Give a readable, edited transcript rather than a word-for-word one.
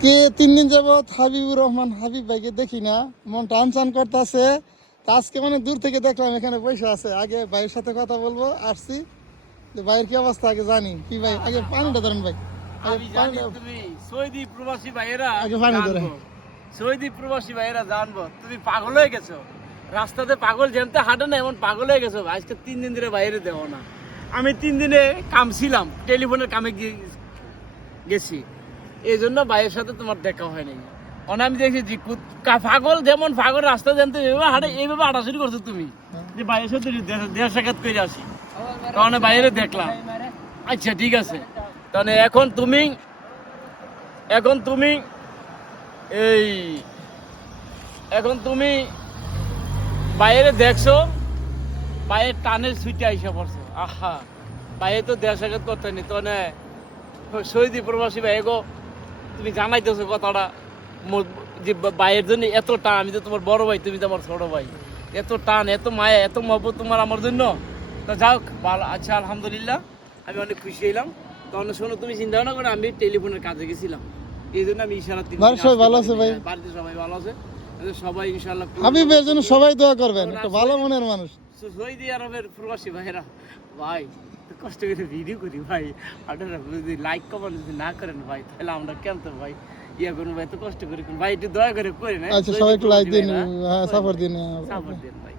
আজকে 3 দিন যাবত হাবিবুর রহমান হাবিব ভাইকে দেখি না, মন টানচান করতেছে। তা আজকে মানে দূর থেকে দেখলাম এখানে বসে আছে। আগে ভাইয়ের সাথে কথা বলবো, আসছি যে ভাইয়ের কি অবস্থা আগে জানি। কি ভাই, আগে পানিটা ধরেন ভাই, আমি জানি তুমি সৌদি প্রবাসী ভাইয়েরা আগে পানি ধরেন। সৌদি প্রবাসী ভাইয়েরা জানবো তুমি পাগল হয়ে গেছো, রাস্তাতে পাগল যেমতে হাঁটে না এমন পাগল হয়ে গেছো। আজকে 3 দিন ধরে বাইরে দেবো না। আমি 3 দিনে কাম ছিলাম, টেলিফোনের কামে গেছি, এই জন্য ভাইয়ের সাথে তোমার দেখা হয়নি। অনেক আমি দেখছি যে পাগল যেমন পাগল রাস্তা জানতে এইভাবে হাঁটে, এইভাবে হাঁটাছুটি করছো তুমি, যে ভাইয়ের সাথে দেড় সাক্ষাৎ করে আসি, তখন বাইরে দেখলাম। আচ্ছা ঠিক আছে, তাহলে এখন তুমি বাইরে দেখছো, বাইরের টানের সুইটে আইসা পড়ছো। আহা, বাইরে তো দেড় সাক্ষাৎ করতে নি, তখন সৌদি প্রবাসী ভাই গো তুমি জানাইতেছো কথাটা যে ভাইয়ের জন্য এত টান। আমি তো তোমার বড় ভাই, তুমি তো আমার ছোট ভাই, এত টান, এত মায়া, এত মহব্বত তোমার আমার জন্য। তো যাও ভালো, আচ্ছা আলহামদুলিল্লাহ, আমি অনেক খুশি হইলাম। তখন শোনো, তুমি চিন্তা ভাবনা করে আমি টেলিফোনের কাজে গেছিলাম, এই জন্য আমি ইশারা দিলাম। বাড়ির সবাই ভালো আছে ভাই? বাড়িতে সবাই ভালো আছে, সবাই ইনশাআল্লাহ। হাবিবের জন্য সবাই দোয়া করবেন, একটা ভালো মনের মানুষ। সৌদি আরবের প্রবাসী ভাইয়েরা ভাই কষ্ট করে ভিডিও করি ভাই, আপনারা যদি লাইক কমেন্ট যদি না করেন ভাই, তাহলে আমরা কেমন ভাই ইয়া করুন ভাই, তো কষ্ট করে ভাই, একটু দয়া করে করেন। আচ্ছা সবাই একটু লাইক দিন, সাপোর্ট দিন। সাপোর্ট দিন ভাই।